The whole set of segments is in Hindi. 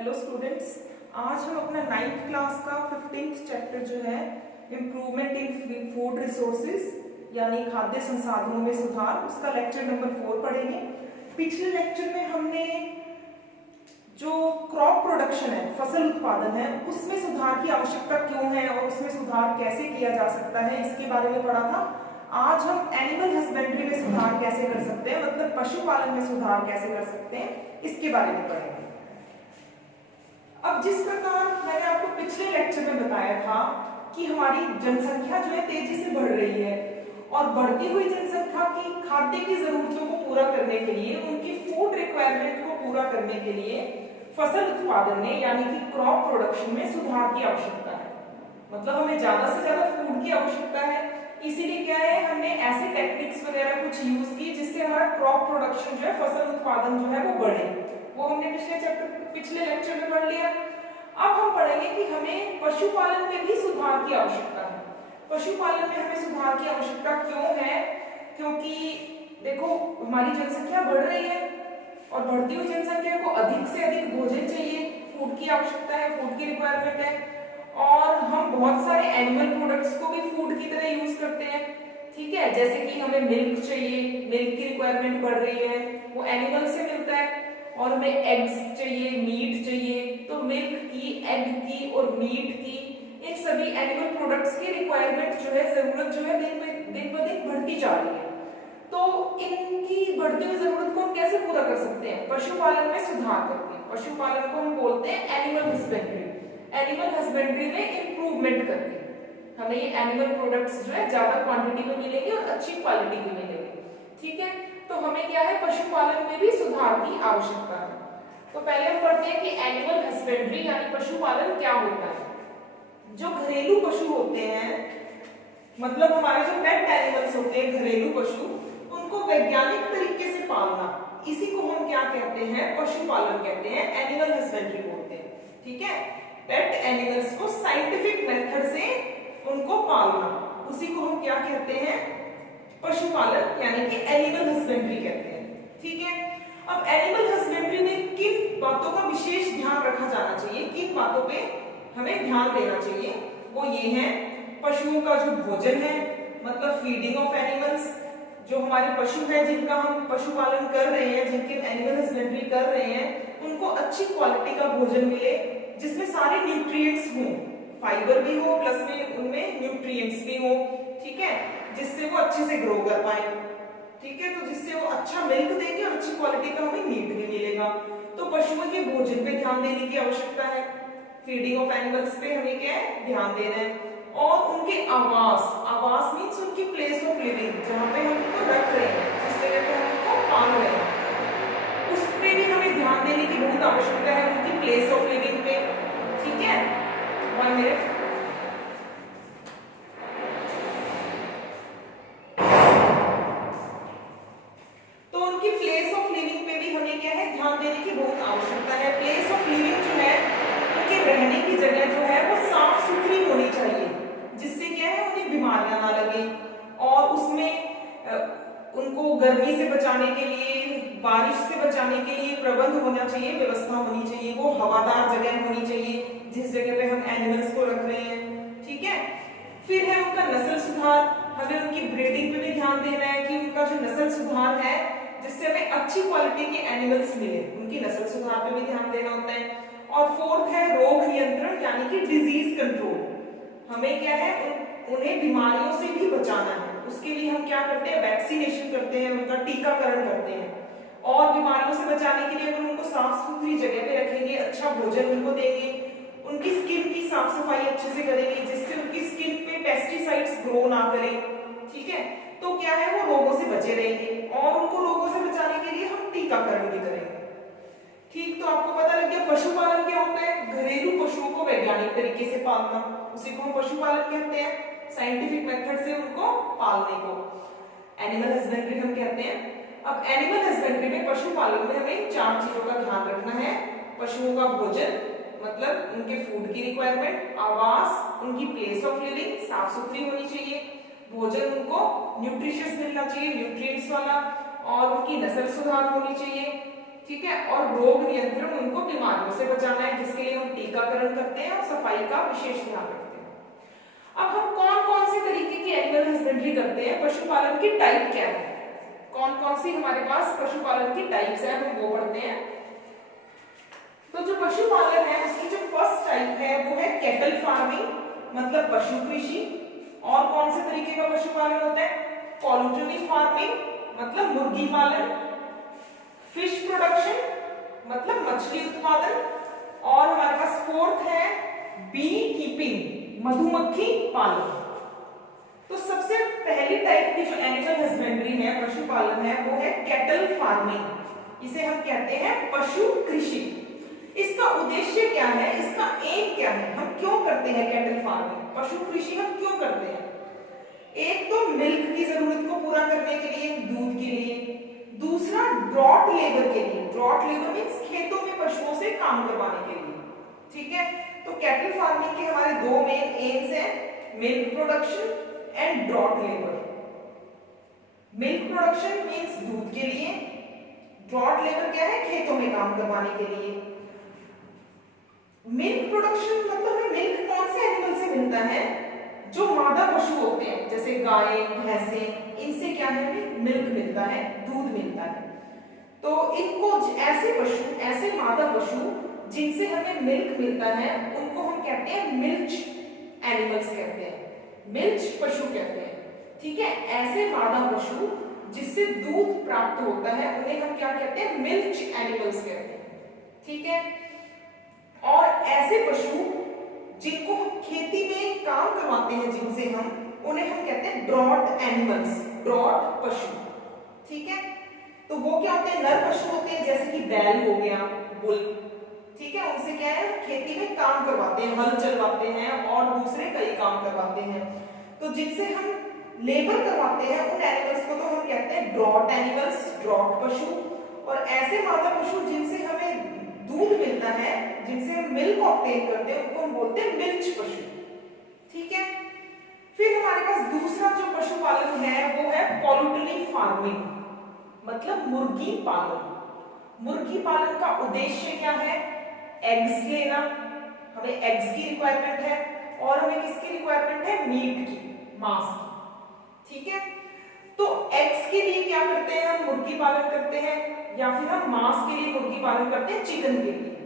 हेलो स्टूडेंट्स, आज हम अपना 9th क्लास का 15th चैप्टर जो है इम्प्रूवमेंट इन फूड रिसोर्सेज यानी खाद्य संसाधनों में सुधार, उसका लेक्चर नंबर 4 पढ़ेंगे। पिछले लेक्चर में हमने जो क्रॉप प्रोडक्शन है, फसल उत्पादन है, उसमें सुधार की आवश्यकता क्यों है और उसमें सुधार कैसे किया जा सकता है, इसके बारे में पढ़ा था। आज हम एनिमल हस्बेंड्री में सुधार कैसे कर सकते हैं, मतलब पशुपालन में सुधार कैसे कर सकते हैं, इसके बारे में पढ़ेंगे। अब जिस प्रकार मैंने आपको पिछले लेक्चर में बताया था कि हमारी जनसंख्या जो है तेजी से बढ़ रही है और बढ़ती हुई जनसंख्या की खाद्य की जरूरतों को पूरा करने के लिए, उनकी फूड रिक्वायरमेंट को पूरा करने के लिए फसल उत्पादन में यानी कि क्रॉप प्रोडक्शन में सुधार की आवश्यकता है। मतलब हमें ज्यादा से ज्यादा फूड की आवश्यकता है, इसीलिए क्या है, हमने ऐसे टेक्निक्स वगैरह कुछ यूज की जिससे हमारा क्रॉप प्रोडक्शन जो है, फसल उत्पादन जो है वो बढ़े। वो हमने पिछले लेक्चर में पढ़ लिया। अब हम पढ़ेंगे कि हमें पशुपालन में भी सुधार की आवश्यकता है। पशुपालन में हमें सुधार की आवश्यकता क्यों है? क्योंकि देखो, हमारी जनसंख्या बढ़ रही है और बढ़ती हुई जनसंख्या को अधिक से अधिक भोजन चाहिए, फूड की आवश्यकता है, फूड की रिक्वायरमेंट है। और हम बहुत सारे एनिमल प्रोडक्ट्स को भी फूड की तरह यूज करते हैं, ठीक है। जैसे कि हमें मिल्क चाहिए, मिल्क की रिक्वायरमेंट बढ़ रही है, वो एनिमल से मिलता है। और हमें एग्स चाहिए, मीट चाहिए, तो मिल्क की, एग की और मीट की, इन सभी एनिमल प्रोडक्ट्स की रिक्वायरमेंट जो है, जरूरत जो है दिन ब दिन बढ़ती जा रही है। तो इनकी बढ़ती हुई जरूरत को हम कैसे पूरा कर सकते हैं? पशुपालन में सुधार करके। पशुपालन को हम बोलते हैं एनिमल हस्बेंड्री। एनिमल हस्बेंड्री में इंप्रूवमेंट करके हमें ये एनिमल प्रोडक्ट्स जो है ज्यादा क्वांटिटी में मिलेंगे और अच्छी क्वालिटी में मिलेंगे, ठीक है। तो हमें क्या है, पशुपालन में भी सुधार की आवश्यकता है। तो पहले हम पढ़ते हैं कि एनिमल हस्बेंड्री यानी पशुपालन क्या होता है। जो घरेलू पशु होते हैं, मतलब हमारे जो पेट एनिमल्स होते हैं, घरेलू पशु, उनको वैज्ञानिक तरीके से पालना, इसी को हम क्या कहते हैं, पशुपालन कहते हैं, एनिमल हस्बेंड्री बोलते हैं, ठीक है। पेट एनिमल्स को साइंटिफिक मेथड से उनको पालना, उसी को हम क्या कहते हैं, पशुपालन यानी कि एनिमल हस्बेंड्री कहते हैं, ठीक है। अब एनिमल हस्बेंड्री में किन बातों का विशेष ध्यान रखा जाना चाहिए, किन बातों पे हमें ध्यान देना चाहिए, वो ये है, पशुओं का जो भोजन है, मतलब फीडिंग ऑफ एनिमल्स, जो हमारे पशु हैं जिनका हम पशुपालन कर रहे हैं, जिनके एनिमल हस्बेंड्री कर रहे हैं, उनको अच्छी क्वालिटी का भोजन मिले जिसमें सारे न्यूट्रिएंट्स हों, फाइबर भी हो, प्लस में उनमें न्यूट्रिएंट्स भी हो, ठीक है, जिससे वो अच्छे से ग्रो कर पाए, ठीक है। तो जिससे वो अच्छा मिल्क देंगे और अच्छी क्वालिटी का हमें मीट भी मिलेगा। तो पशुओं के भोजन पे ध्यान देने की आवश्यकता है, फीडिंग ऑफ एनिमल्स पे हमें क्या है, ध्यान देना है। और उनके आवास मीन्स उनकी प्लेस ऑफ लिविंग, जहाँ पे हम उनको रख रहे हैं, जिस जगह पे हम उनको पाल रहे हैं, उस पे भी हमें ध्यान देने की बहुत आवश्यकता है, उनकी प्लेस ऑफ लिविंग पे, ठीक है। 1 मिनट। गर्मी से बचाने के लिए, बारिश से बचाने के लिए प्रबंध होना चाहिए, व्यवस्था होनी चाहिए, वो हवादार जगह होनी चाहिए जिस जगह पे हम एनिमल्स को रख रहे हैं, ठीक है। फिर है उनका नस्ल सुधार, हमें उनकी ब्रीडिंग पे भी ध्यान देना है कि उनका जो नस्ल सुधार है, जिससे हमें अच्छी क्वालिटी के एनिमल्स मिले, उनकी नस्ल सुधार पे भी ध्यान देना होता है। और फोर्थ है रोग नियंत्रण यानी कि डिजीज कंट्रोल, हमें क्या है, उन्हें बीमारियों से भी बचाना है, उसके लिए हम क्या करते हैं, वैक्सीनेशन करते हैं, उनका टीकाकरण करते हैं। और बीमारियों से बचाने के लिए हम उनको साफ सुथरी जगह पे रखेंगे, अच्छा भोजन उनको देंगे, उनकी स्किन की साफ सफाई अच्छे से करेंगे, जिससे उनकी स्किन पे पेस्टिसाइड्स ग्रो ना करें, ठीक है। तो क्या है, वो रोगों से बचे रहेंगे, और उनको रोगों से बचाने के लिए हम टीकाकरण भी करेंगे, ठीक। तो आपको पता लग गया पशुपालन क्या होता है, घरेलू पशुओं को वैज्ञानिक तरीके से पालना, उसी को हम पशुपालन कहते हैं, साइंटिफिक मेथड से उनको पालने को एनिमल हस्बेंड्री हम कहते हैं। अब एनिमल हस्बेंड्री में, पशुपालन में हमें 4 चीजों का ध्यान रखना है, पशुओं का भोजन, मतलब उनके फूड की रिक्वायरमेंट, आवास, उनकी प्लेस ऑफ लिविंग साफ सुथरी होनी चाहिए, भोजन उनको न्यूट्रिशियस मिलना चाहिए, न्यूट्रिएंट्स वाला, और उनकी नस्ल सुधार होनी चाहिए, ठीक है, और रोग नियंत्रण, उनको बीमारियों से बचाना है, जिसके लिए हम टीकाकरण करते हैं और सफाई का विशेष ध्यान रखते हैं। अब हम कौन कौन से तरीके की एनिमल हस्बेंड्री करते हैं, पशुपालन की टाइप क्या है, कौन कौन सी हमारे पास पशुपालन की टाइप्स है, हम वो पढ़ते हैं। तो जो पशुपालन है उसकी जो फर्स्ट टाइप है वो है कैटल फार्मिंग, मतलब पशु कृषि। और कौन से तरीके का पशुपालन होता है, पोल्ट्री फार्मिंग, मतलब मुर्गी पालन, फिश प्रोडक्शन, मतलब मछली उत्पादन, और हमारे पास फोर्थ है बी कीपिंग, मधुमक्खी पालन। तो सबसे पहली टाइप की जो एनिमल हस्बेंड्री है, पशुपालन है, वो है कैटल फार्मिंग, इसे हम कहते हैं पशु कृषि। इसका उद्देश्य क्या है, इसका एम क्या है, हम क्यों करते हैं कैटल फार्मिंग, पशु कृषि हम क्यों करते हैं। एक तो मिल्क की जरूरत को पूरा करने के लिए, दूध के लिए, दूसरा ड्रॉट लेबर के लिए, ड्रॉट लेबर मींस खेतों में पशुओं से काम करवाने के लिए, ठीक है। तो कैटल फार्मिंग के हमारे दो मेन एम्स हैं, milk production and draught labour. Milk production means दूध के लिए, ड्रॉट लेबर क्या है, खेतों में काम करवाने के लिए। मिल्क प्रोडक्शन मतलब हमें मिल्क कौन से एनिमल से मिलता है, जो मादा पशु होते हैं, जैसे गाय, भैंसे, इनसे क्या है, हमें मिल्क मिलता है, दूध मिलता है। तो इनको ऐसे पशु, ऐसे मादा पशु जिनसे हमें मिल्क मिलता है, उनको हम कहते हैं मिल्च एनिमल्स कहते हैं, मिल्च पशु कहते हैं, ठीक है। ऐसे मादा पशु जिससे दूध प्राप्त होता है, उन्हें हम क्या कहते हैं, मिल्च एनिमल्स कहते हैं, ठीक है। और ऐसे पशु जिनको हम खेती में काम करवाते हैं, जिनसे हम, उन्हें हम कहते हैं ड्रॉट एनिमल्स, ड्रॉट पशु, ठीक है। तो वो क्या होते हैं, नर पशु होते हैं, जैसे कि बैल हो गया, बुल, ठीक है। उनसे क्या है, खेती में काम करवाते हैं, हल चलवाते हैं और दूसरे कई काम करवाते हैं। तो जिनसे हम लेबर करवाते हैं, उन एनिमल्स को तो हम कहते हैं ड्रॉट एनिमल्स, ड्रॉट पशु। और ऐसे मादा पशु जिनसे हमें दूध मिलता है, जिनसे हम मिल्क ऑब्टेन करते हैं, उनको हम बोलते हैं मिल्च पशु, ठीक है। फिर हमारे पास दूसरा जो पशुपालन है वो है पोल्ट्री फार्मिंग, मतलब मुर्गी पालन। मुर्गी पालन का उद्देश्य क्या है, एग्स लेना, हमें एग्स की रिक्वायरमेंट है, और हमें किसकी रिक्वायरमेंट है, मीट की, मांस की, ठीक है। तो एग्स के लिए क्या करते हैं, हम मुर्गी पालन करते हैं, या फिर हम मांस के लिए मुर्गी पालन करते हैं, चिकन के लिए।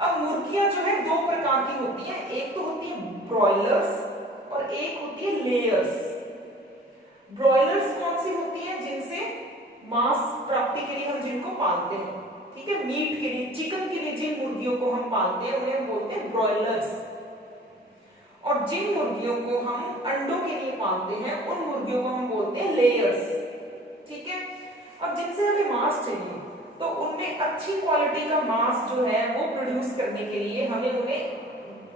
अब मुर्गियां जो है दो प्रकार की होती हैं, एक तो होती है ब्रॉयलर्स और एक होती है लेयर्स। ब्रॉयलर्स कौन सी होती है, जिनसे मांस प्राप्ति के लिए हम जिनको पालते हैं, ठीक है, मीट के लिए, चिकन के लिए जिन मुर्गियों को हम पालते हैं, उन्हें हम बोलते हैं ब्रॉयलर्स। और जिन मुर्गियों को हम अंडों के लिए पालते हैं, उन मुर्गियों को हम बोलते हैं लेयर्स, ठीक है। अब जिनसे हमें मांस चाहिए, तो उनमें अच्छी क्वालिटी का मांस जो है वो प्रोड्यूस करने के लिए हमें उन्हें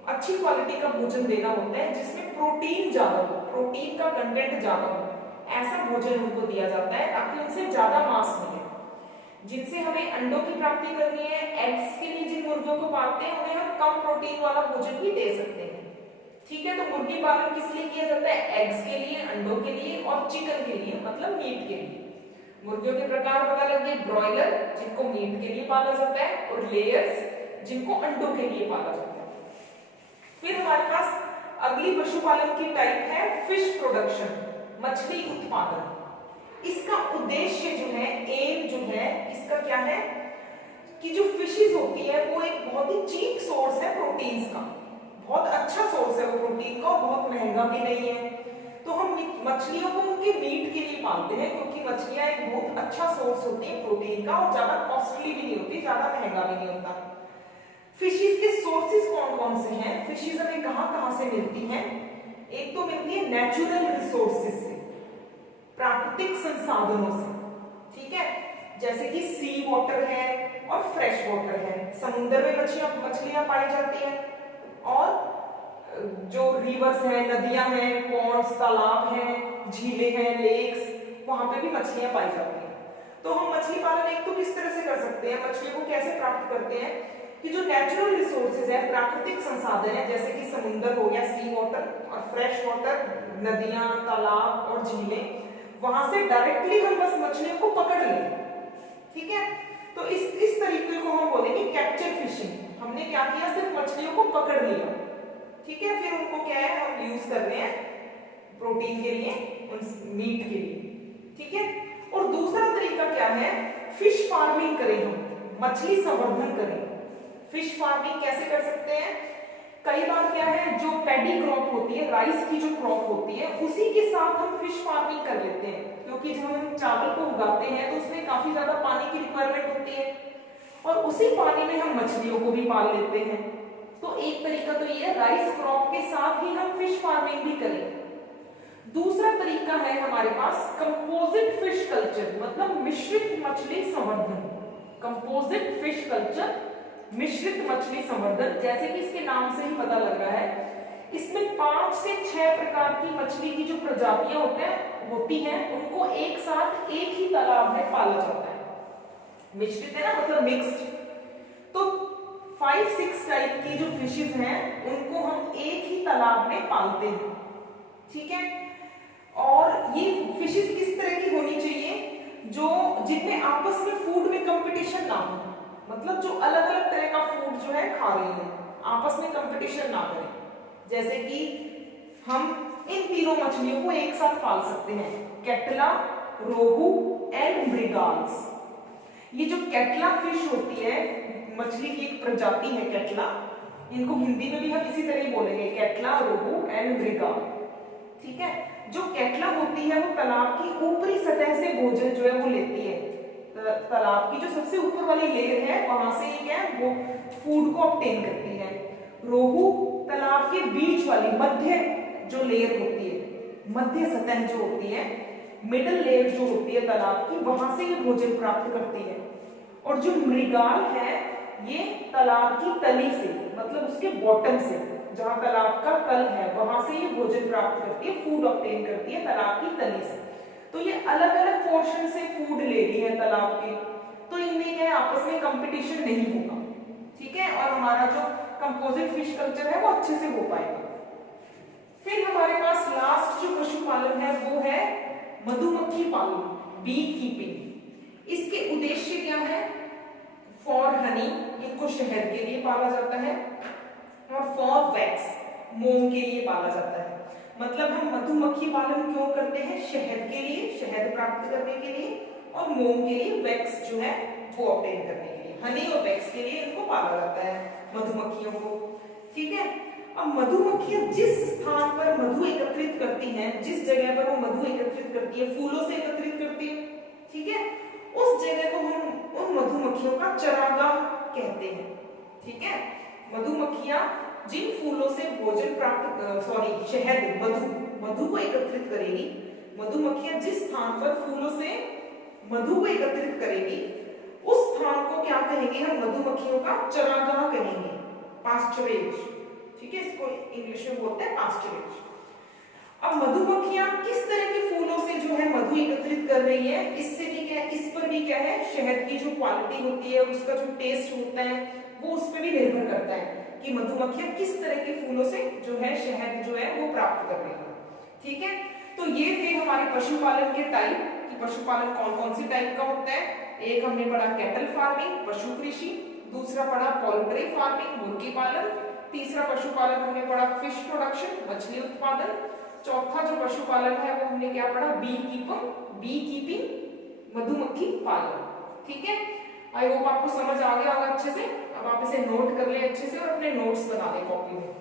अच्छी क्वालिटी का भोजन देना होता है, जिसमें प्रोटीन ज्यादा हो, प्रोटीन का कंटेंट ज्यादा हो, ऐसा भोजन उनको दिया जाता है ताकि उनसे ज्यादा मांस मिले। जिनसे हमें अंडों की प्राप्ति करनी है, एग्स के लिए जिन मुर्गियों को पालते हैं, उन्हें हम कम प्रोटीन वाला भोजन भी दे सकते हैं, ठीक है। तो मुर्गी पालन किस लिए किया जाता है, एग्स के लिए, अंडों के लिए, और चिकन के लिए, मतलब मीट के लिए। मुर्गियों के प्रकार पता लग गए, ब्रॉयलर जिनको मीट के लिए पाला जाता है, और लेयर्स जिनको अंडों के लिए पाला जाता है। फिर हमारे पास अगली पशुपालन की टाइप है फिश प्रोडक्शन, मछली उत्पादन। इसका उद्देश्य जो है, एम जो है इसका क्या है, कि जो फिशेस होती है वो एक बहुत ही चीप सोर्स है प्रोटीन्स का, बहुत अच्छा सोर्स है वो प्रोटीन का, बहुत महंगा भी नहीं है। तो हम मछलियों को उनके मीट के लिए पालते हैं, क्योंकि मछलियां एक बहुत अच्छा सोर्स होती है प्रोटीन का, और ज्यादा कॉस्टली भी नहीं होती, ज्यादा महंगा भी नहीं होता। फिशेस के सोर्सेज कौन कौन से हैं, फिशेस हमें कहां से मिलती हैं, एक तो मिलती है नेचुरल रिसोर्सेज से, प्राकृतिक संसाधनों से, ठीक है, जैसे कि सी वाटर है और फ्रेश वाटर है, समुद्र में मछलियां पाई जाती हैं, और जो रिवर्स है, नदियां हैं, पॉन्ड्स, तालाब हैं, झीलें हैं, लेक्स, वहां पे भी मछलियां पाई जाती हैं। तो हम मछली पालन एक तो किस तरह से कर सकते हैं, मछलियों को कैसे प्राप्त करते हैं, कि जो नेचुरल रिसोर्सेज है, प्राकृतिक संसाधन है, जैसे कि समुद्र हो गया, सी वाटर, और फ्रेश वाटर, नदियां, तालाब और झीलें, वहां से डायरेक्टली हम बस मछलियों को पकड़ लें, ठीक है। तो तो इस तरीके को हम बोलेंगे कैप्चर फिशिंग। हमने क्या किया, सिर्फ मछलियों को पकड़ लिया, ठीक है, फिर उनको क्या है हम यूज कर रहे हैं प्रोटीन के लिए, उन मीट के लिए, ठीक है। और दूसरा तरीका क्या है, फिश फार्मिंग करें हम, मछली संवर्धन करें। फिश फार्मिंग कैसे कर सकते हैं, कई बार क्या है जो पैडी क्रॉप होती है, राइस की जो क्रॉप होती है, उसी के साथ हम फिश फार्मिंग कर लेते हैं, क्योंकि जब हम चावल को उगाते हैं तो उसमें काफी ज्यादा पानी की रिक्वायरमेंट होती है, और उसी पानी में हम मछलियों को भी पाल लेते हैं। तो एक तरीका तो ये राइस क्रॉप के साथ ही हम फिश फार्मिंग भी करें। दूसरा तरीका है हमारे पास कंपोजिट फिश कल्चर, मतलब मिश्रित मछली संवर्धन। कंपोजिट फिश कल्चर, मिश्रित मछली संवर्धन, जैसे कि इसके नाम से ही पता लग रहा है, इसमें 5 से 6 प्रकार की मछली की जो प्रजातियां होती हैं उनको एक साथ एक ही तालाब में पाला जाता है। मिश्रित है ना, मतलब मिक्स्ड। तो 5-6 टाइप की जो फिशेस हैं उनको हम एक ही तालाब में पालते हैं, ठीक है। और ये फिशेस किस तरह की होनी चाहिए, जो जिनमें आपस में फूड में कंपटीशन ना हो, मतलब जो अलग अलग तरह का फूड जो है खा रही है, आपस में कंपटीशन ना करें। जैसे कि हम इन तीनों मछलियों को एक साथ पाल सकते हैं, कैटला, रोहू एंड मृगाल्स। ये जो कैटला फिश होती है, मछली की एक प्रजाति है कैटला, इनको हिंदी में भी हम इसी तरह ही बोलेंगे, कैटला, रोहू एंड मृगाल, ठीक है। जो कैटला होती है वो तालाब की ऊपरी सतह से भोजन जो है वो लेती है, तालाब की जो सबसे ऊपर वाली लेयर है वहां से ये क्या है वो फूड को ऑब्टेन करती है। रोहू तालाब के बीच वाली मध्य जो लेयर होती है, मध्य सतह जो होती है, मिडल लेयर जो होती है तालाब की, वहां से ये भोजन प्राप्त करती है। और जो मृगाल है ये तालाब की तली से, मतलब उसके बॉटम से, जहां तालाब का तल है वहां से ये भोजन प्राप्त करती है, फूड ऑब्टेन करती है तालाब की तली से। तो ये अलग अलग पोर्शन से फूड ले रही है तालाब के, तो इनमें क्या है आपस में कंपटीशन नहीं होगा, ठीक है, और हमारा जो कंपोजिट फिश कल्चर है वो अच्छे से हो पाएगा। फिर हमारे पास लास्ट जो पशुपालन है वो है मधुमक्खी पालन, बी कीपिंग। इसके उद्देश्य क्या है, फॉर हनी, इनको शहद के लिए पाला जाता है, और फॉर वैक्स, मोम के लिए पाला जाता है। मतलब हम मधुमक्खी पालन क्यों करते हैं, शहद के लिए, शहद प्राप्त करने के लिए, और मोम के लिए, वैक्स जो है वो ऑब्टेन करने के लिए, हनी और वैक्स के लिए इनको पाला जाता है मधुमक्खियों को, ठीक है। अब मधुमक्खियां जिस स्थान पर मधु एकत्रित करती हैं, जिस जगह पर वो मधु एकत्रित करती है, फूलों से एकत्रित करती है, ठीक है, उस जगह को हम उन मधुमक्खियों का चरागाह कहते हैं, ठीक है। मधुमक्खियां जिन फूलों से भोजन प्राप्त शहद, मधु को एकत्रित करेगी, मधुमक्खियां जिस स्थान पर फूलों से मधु को एकत्रित करेगी उस स्थान को क्या कहेंगे हम, मधुमक्खियों का चरागाह कहेंगे, पास्चरेज, ठीक है, इसको इंग्लिश में बोलते हैं पास्चरेज। अब मधुमक्खियां किस तरह के फूलों से जो है मधु एकत्रित कर रही है, इससे भी क्या है, इस पर भी क्या है, शहद की जो क्वालिटी होती है, उसका जो टेस्ट होता है वो उस पर भी निर्भर करता है कि मधुमक्खियां किस तरह के फूलों से जो है शहद जो है वो प्राप्त कर रही है, ठीक है। तो ये थे हमारे पशुपालन के टाइप, कि पशुपालन कौन कौन सी टाइप का होता है। एक हमने पढ़ा कैटल फार्मिंग, पशु कृषि, दूसरा पढ़ा पोल्ट्री फार्मिंग, मुर्गी पालन, तीसरा पशुपालन हमने पढ़ा फिश प्रोडक्शन, मछली उत्पादन, चौथा जो पशुपालन है वो हमने क्या पढ़ा, बी कीपिंग, मधुमक्खी पालन, ठीक है। आई होप आपको समझ आ गया होगा अच्छे से। अब आप इसे नोट कर ले अच्छे से और अपने नोट्स बना ले कॉपी में।